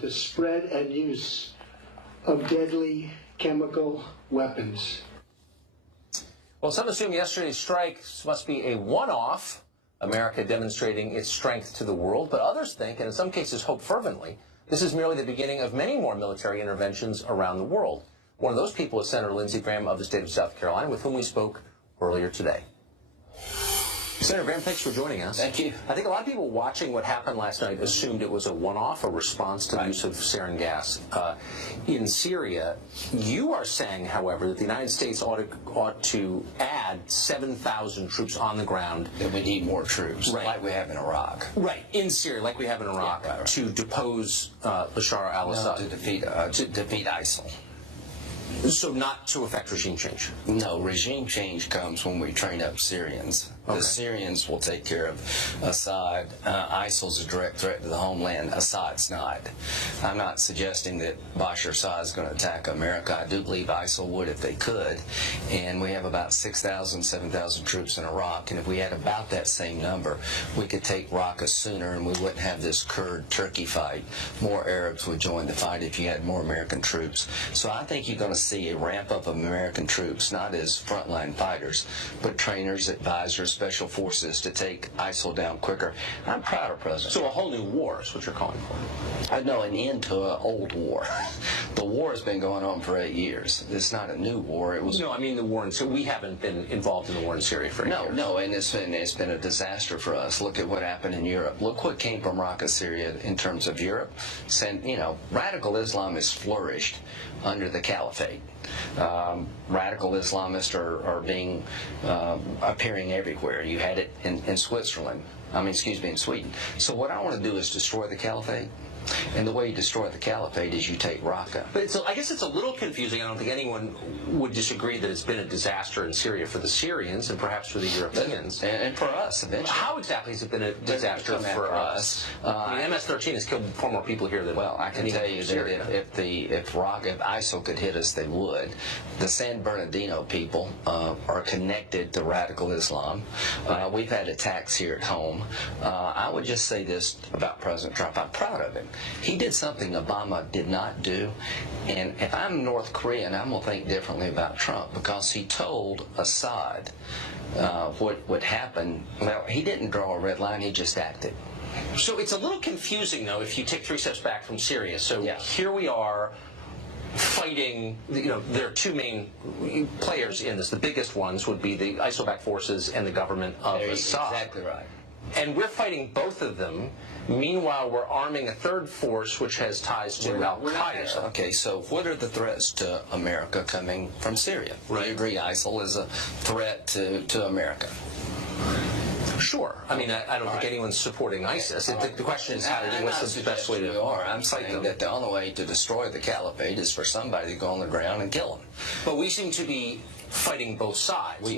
the spread and use of deadly chemical weapons. Well, some assume yesterday's strikes must be a one-off, America demonstrating its strength to the world, but others think, and in some cases hope fervently, this is merely the beginning of many more military interventions around the world. One of those people is Senator Lindsey Graham of the state of South Carolina, with whom we spoke earlier today. Senator Graham, thanks for joining us. Thank you. I think a lot of people watching what happened last night assumed it was a one-off, a response to the use of sarin gas in Syria. You are saying, however, that the United States ought to add 7,000 troops on the ground. That we need more troops, right, like we have in Iraq. Right, in Syria, like we have in Iraq, yeah, right. To depose Bashar al-Assad. No, to defeat ISIL. So not to affect regime change? No, regime change comes when we train up Syrians. Okay. The Syrians will take care of Assad. ISIL's a direct threat to the homeland. Assad's not. I'm not suggesting that Bashar Assad is going to attack America. I do believe ISIL would if they could. And we have about 6,000, 7,000 troops in Iraq. And if we had about that same number, we could take Raqqa sooner and we wouldn't have this Kurd-Turkey fight. More Arabs would join the fight if you had more American troops. So I think you're going to see a ramp up of American troops, not as frontline fighters, but trainers, advisors, special forces to take ISIL down quicker. I'm proud of President. So a whole new war is what you're calling for? No, an end to an old war. The war has been going on for 8 years. It's not a new war. It was. No, I mean the war in Syria. We haven't been involved in the war in Syria for 8 years. No, and it's been a disaster for us. Look at what happened in Europe. Look what came from Raqqa, Syria, in terms of Europe. Radical Islam has flourished under the caliphate. Radical Islamists are being appearing everywhere. You had it in Switzerland. in Sweden. So what I want to do is destroy the caliphate. And the way you destroy the caliphate is you take Raqqa. But I guess it's a little confusing. I don't think anyone would disagree that it's been a disaster in Syria for the Syrians and perhaps for the Europeans. And for us, eventually. How exactly has it been a disaster for us? MS-13 has killed far more people here than I can tell you that if ISIL could hit us, they would. The San Bernardino people are connected to radical Islam. We've had attacks here at home. I would just say this about President Trump. I'm proud of him. He did something Obama did not do, and if I'm North Korean, I'm going to think differently about Trump because he told Assad what would happen. Well, he didn't draw a red line, he just acted. So it's a little confusing, though, if you take 3 steps back from Syria. So here we are fighting, there are 2 main players in this. The biggest ones would be the ISIL-backed forces and the government of Assad. Exactly right. And we're fighting both of them. Meanwhile, we're arming a third force which has ties to al-Qaeda. Okay, so what are the threats to America coming from Syria? Right. You agree ISIL is a threat to America? Sure. I don't think anyone's supporting ISIS. The question is what's the best way to I'm saying that the only way to destroy the caliphate is for somebody to go on the ground and kill them. But we seem to be fighting both sides.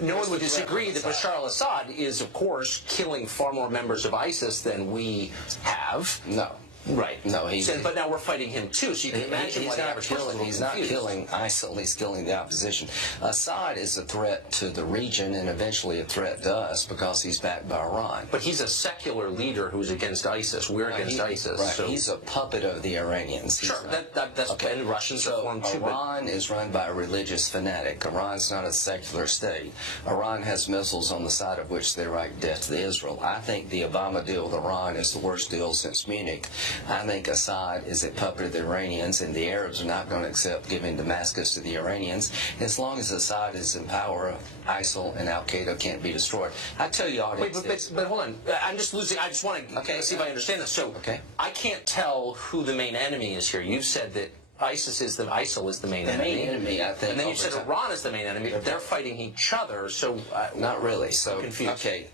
No one would disagree that Bashar al-Assad is, of course, killing far more members of ISIS than we have. No. Right. No, but now we're fighting him too, so you can imagine why the average person is He's not killing ISIL, he's killing the opposition. Assad is a threat to the region and eventually a threat to us because he's backed by Iran. But he's a secular leader who's against ISIS. We're against ISIS. Right. So he's a puppet of the Iranians. Sure, that's okay. And Russians are formed too. Iran is run by a religious fanatic. Iran's not a secular state. Iran has missiles on the side of which they write death to Israel. I think the Obama deal with Iran is the worst deal since Munich. I think Assad is a puppet of the Iranians, and the Arabs are not going to accept giving Damascus to the Iranians. As long as Assad is in power, ISIL and al-Qaeda can't be destroyed. I tell you, audience. But hold on. I'm just losing. I just want to see if I understand this. So I can't tell who the main enemy is here. You've said that ISIL is the main enemy. The main enemy, I think. And then you said Iran is the main enemy, but they're fighting each other. So not really. So confused. Okay,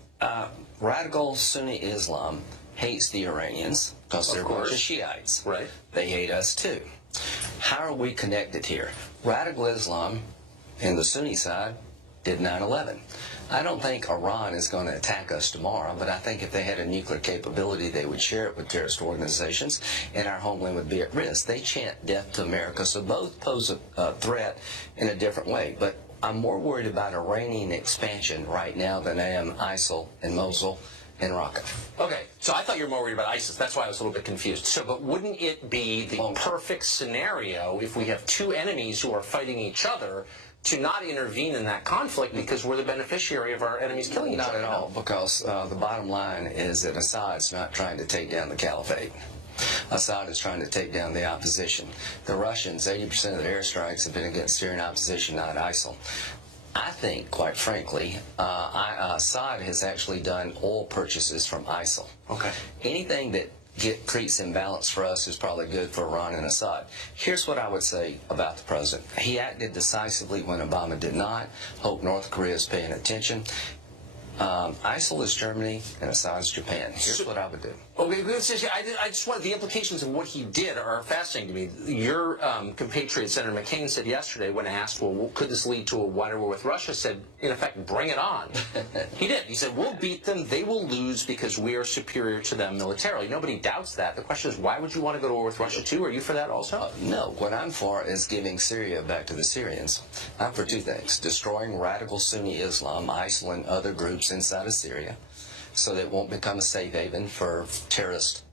radical Sunni Islam hates the Iranians because they're a bunch of Shiites. Right. They hate us too. How are we connected here? Radical Islam in the Sunni side did 9/11. I don't think Iran is going to attack us tomorrow, but I think if they had a nuclear capability, they would share it with terrorist organizations, and our homeland would be at risk. They chant death to America, so both pose a threat in a different way. But I'm more worried about Iranian expansion right now than I am ISIL in Mosul in Raqqa. Okay, so I thought you were more worried about ISIS. That's why I was a little bit confused. So, but wouldn't it be the perfect scenario if we have two enemies who are fighting each other to not intervene in that conflict because we're the beneficiary of our enemies killing each other? Not at all, because the bottom line is that Assad's not trying to take down the caliphate. Assad is trying to take down the opposition. The Russians, 80% of their airstrikes have been against Syrian opposition, not ISIL. I think, quite frankly, Assad has actually done oil purchases from ISIL. Okay. Anything that creates imbalance for us is probably good for Iran and Assad. Here's what I would say about the president. He acted decisively when Obama did not. Hope North Korea is paying attention. ISIL is Germany and Assad is Japan. Here's what I would do. Okay, I just want the implications of what he did are fascinating to me. Your compatriot Senator McCain said yesterday, when asked, "Well, could this lead to a wider war with Russia?" said, in effect, "Bring it on." He did. He said, "We'll beat them. They will lose because we are superior to them militarily." Nobody doubts that. The question is, why would you want to go to war with Russia too? Are you for that also? No. What I'm for is giving Syria back to the Syrians. I'm for two things: destroying radical Sunni Islam, ISIL, and other groups inside of Syria, so that it won't become a safe haven for terrorists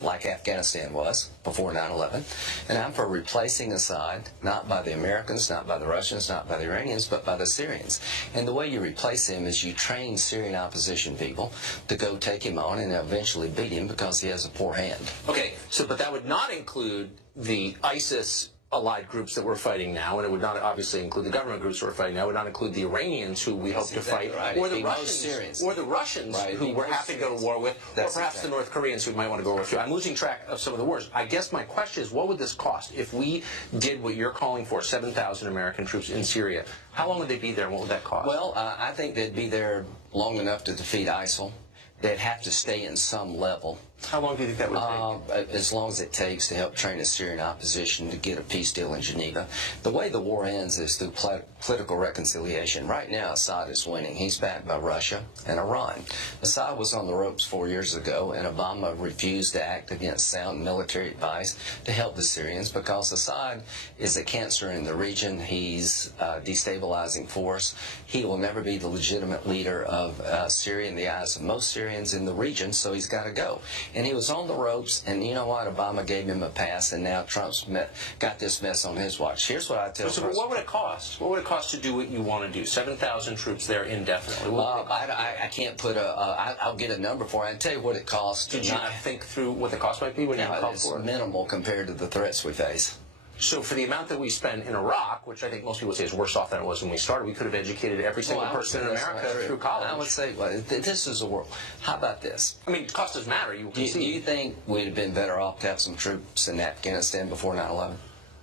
like Afghanistan was before 9/11. And I'm for replacing Assad, not by the Americans, not by the Russians, not by the Iranians, but by the Syrians. And the way you replace him is you train Syrian opposition people to go take him on and eventually beat him because he has a poor hand. Okay, so but that would not include the ISIS allied groups that we're fighting now, and it would not obviously include the government groups we're fighting now. It would not include the Iranians who we hope to fight, right. or the Russians, right, who we're happy to go to war with, or perhaps the North Koreans who might want to go to war with. I'm losing track of some of the wars. I guess my question is, what would this cost if we did what you're calling for, 7,000 American troops in Syria? How long would they be there, and what would that cost? Well, I think they'd be there long enough to defeat ISIL. They'd have to stay in some level. How long do you think that would take? As long as it takes to help train a Syrian opposition to get a peace deal in Geneva. The way the war ends is through political reconciliation. Right now, Assad is winning. He's backed by Russia and Iran. Assad was on the ropes 4 years ago, and Obama refused to act against sound military advice to help the Syrians because Assad is a cancer in the region. He's a destabilizing force. He will never be the legitimate leader of Syria in the eyes of most Syrians in the region, so he's got to go. And he was on the ropes, and you know what? Obama gave him a pass, and now Trump's got this mess on his watch. Here's what I tell So what would it cost? What would it cost to do what you want to do? 7,000 troops there indefinitely. I can't put I'll get a number for it. I can tell you what it costs. Did you think through what the cost might be when you called for it? It's minimal compared to the threats we face. So for the amount that we spend in Iraq, which I think most people would say is worse off than it was when we started, we could have educated every single person in America through college. I would say, well, this is a world. How about this? I mean, cost doesn't matter. Do you think we'd have been better off to have some troops in Afghanistan before 9/11?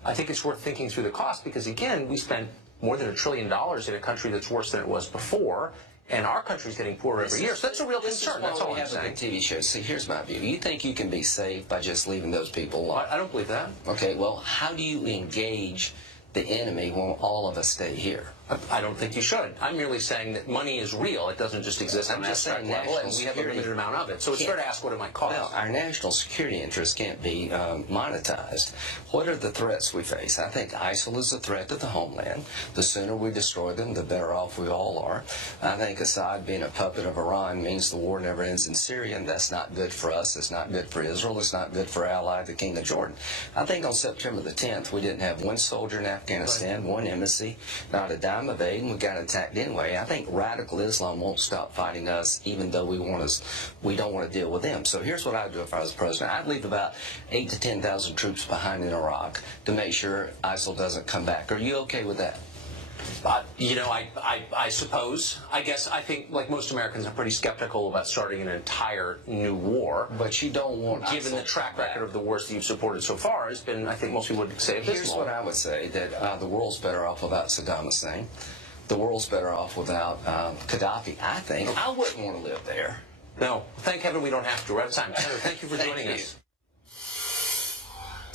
I think it's worth thinking through the cost because, again, we spent more than $1 trillion in a country that's worse than it was before. And our country's getting poorer every year, so that's a real concern. That's all I'm saying. TV shows. See, here's my view. You think you can be safe by just leaving those people alone? I don't believe that. Okay, well, how do you engage the enemy when all of us stay here? I don't think you should. I'm merely saying that money is real. It doesn't just exist on an abstract level, and we have a limited amount of it. So it's fair to ask what it might cost. Well, our national security interests can't be monetized. What are the threats we face? I think ISIL is a threat to the homeland. The sooner we destroy them, the better off we all are. I think Assad being a puppet of Iran means the war never ends in Syria, and that's not good for us. It's not good for Israel. It's not good for our ally, the King of Jordan. I think on September the 10th, we didn't have one soldier in Afghanistan, one embassy, not a dime of aid, and we got attacked anyway. I think radical Islam won't stop fighting us, even though we don't want to deal with them. So here's what I'd do if I was president. I'd leave about 8,000 to 10,000 troops behind in Iraq to make sure ISIL doesn't come back. Are you okay with that? I suppose. I guess I think, like most Americans, I'm pretty skeptical about starting an entire new war. But you don't want... Given the track record of the wars that you've supported so far, has been, I think most people would say, abysmal. Here's what I would say, that the world's better off without Saddam Hussein. The world's better off without Gaddafi, I think. I wouldn't want to live there. No. Thank heaven we don't have to. We're out of time. Senator, thank you for joining us.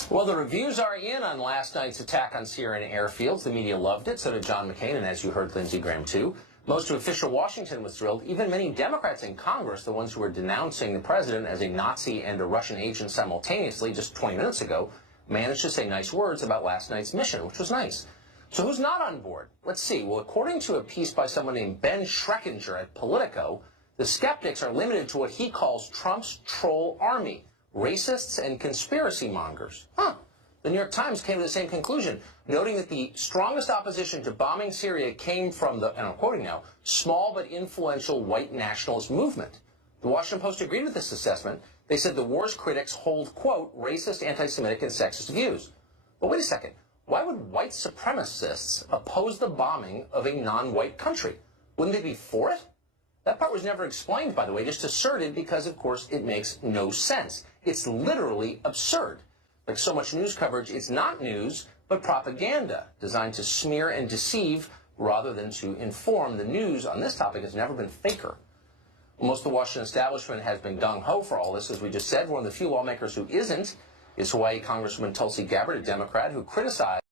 Well, the reviews are in on last night's attack on Syrian airfields. The media loved it, so did John McCain, and as you heard, Lindsey Graham, too. Most of official Washington was thrilled. Even many Democrats in Congress, the ones who were denouncing the president as a Nazi and a Russian agent simultaneously just 20 minutes ago, managed to say nice words about last night's mission, which was nice. So who's not on board? Let's see. Well, according to a piece by someone named Ben Schreckinger at Politico, The skeptics are limited to what he calls Trump's troll army, racists and conspiracy mongers. The New York Times came to the same conclusion, noting that the strongest opposition to bombing Syria came from the, and I'm quoting now, small but influential white nationalist movement. The Washington Post agreed with this assessment. They said the war's critics hold, quote, racist, anti-Semitic, and sexist views. But wait a second. Why would white supremacists oppose the bombing of a non-white country? Wouldn't they be for it? That part was never explained, by the way, just asserted because, of course, it makes no sense. It's literally absurd. Like so much news coverage, it's not news, but propaganda designed to smear and deceive rather than to inform. The news on this topic has never been faker. Most of the Washington establishment has been gung-ho for all this, as we just said. One of the few lawmakers who isn't is Hawaii Congresswoman Tulsi Gabbard, a Democrat, who criticized